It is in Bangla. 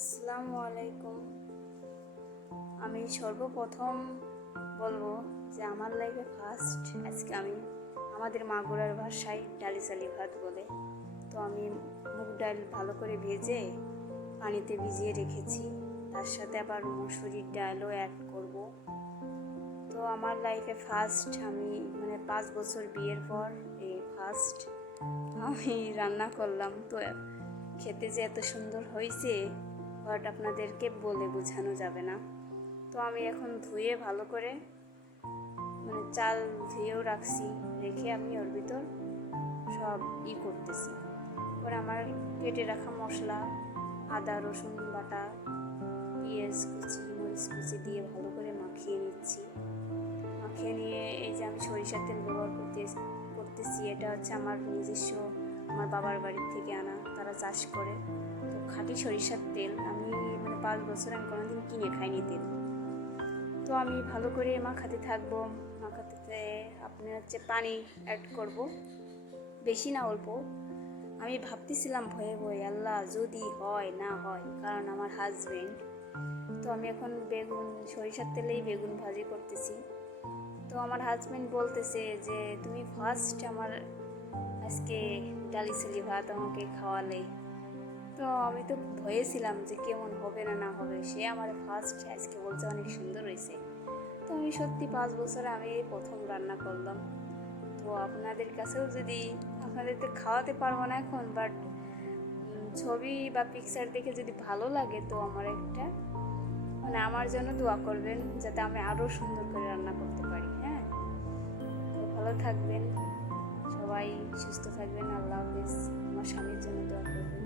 আসসালামু আলাইকুম। আমি সর্বপ্রথম বলবো যে আমার লাইফে ফার্স্ট আজকে আমি আমাদের মাগুরার ভাষায় ডালি চালি ভাত বলে, তো আমি মুগ ডাল ভালো করে ভেজে পানিতে ভিজিয়ে রেখেছি, তার সাথে আবার মুসুরির ডালও অ্যাড করব। তো আমার লাইফে ফার্স্ট আমি 5 বছর বিয়ের পর ফার্স্ট আমি রান্না করলাম। তো খেতে যে এত সুন্দর হয়েছে বাট আপনাদেরকে বলে বোঝানো যাবে না। তো আমি এখন ধুয়ে ভালো করে চাল ধুয়েও রাখছি, রেখে আমি ওর ভিতর সব করতেছি। পরে আমার কেটে রাখা মশলা, আদা রসুন বাটা, পেঁয়াজ কুচি, মরিচ কুচি দিয়ে ভালো করে মাখিয়ে নিচ্ছি। মাখিয়ে নিয়ে এই যে আমি সরিষার তেল ব্যবহার করতেছি। এটা হচ্ছে আমার নিজস্ব, আমার বাবার বাড়ির থেকে আনা, তারা চাষ করে। তো খাঁটি সরিষার তেল আমি 5 বছর আমি কোনোদিন কিনে খাইনি তেল। তো আমি ভালো করে মাখাতে থাকবো। মাখাতে আপনি পানি অ্যাড করব, বেশি না অল্প। আমি ভাবতেছিলাম ভয়ে ভয়ে, আল্লাহ যদি হয় না হয়, কারণ আমার হাজবেন্ড। তো আমি এখন সরিষার তেলেই বেগুন ভাজি করতেছি। তো আমার হাজবেন্ড বলতেছে যে তুমি ফার্স্ট আমার আজকে ডালি চালি ভাত আমাকে খাওয়ালে। তো আমি তো ভয়েছিলাম যে কেমন হবে না হবে। সে আমার ফার্স্ট আজকে বলছে অনেক সুন্দর হয়েছে। তো আমি সত্যি 5 বছরে আমি প্রথম রান্না করলাম। তো আপনাদের কাছেও যদি, আপনাদের তো খাওয়াতে পারবো না এখন, বাট ছবি বা পিকচার দেখে যদি ভালো লাগে তো আমার একটা আমার জন্য দোয়া করবেন, যাতে আমি আরও সুন্দর করে রান্না করতে পারি। হ্যাঁ, তো ভালো থাকবেন সবাই, সুস্থ থাকবেন। আল্লাহ হাফেজ। আমার স্বামীর জন্য দোয়া করবেন।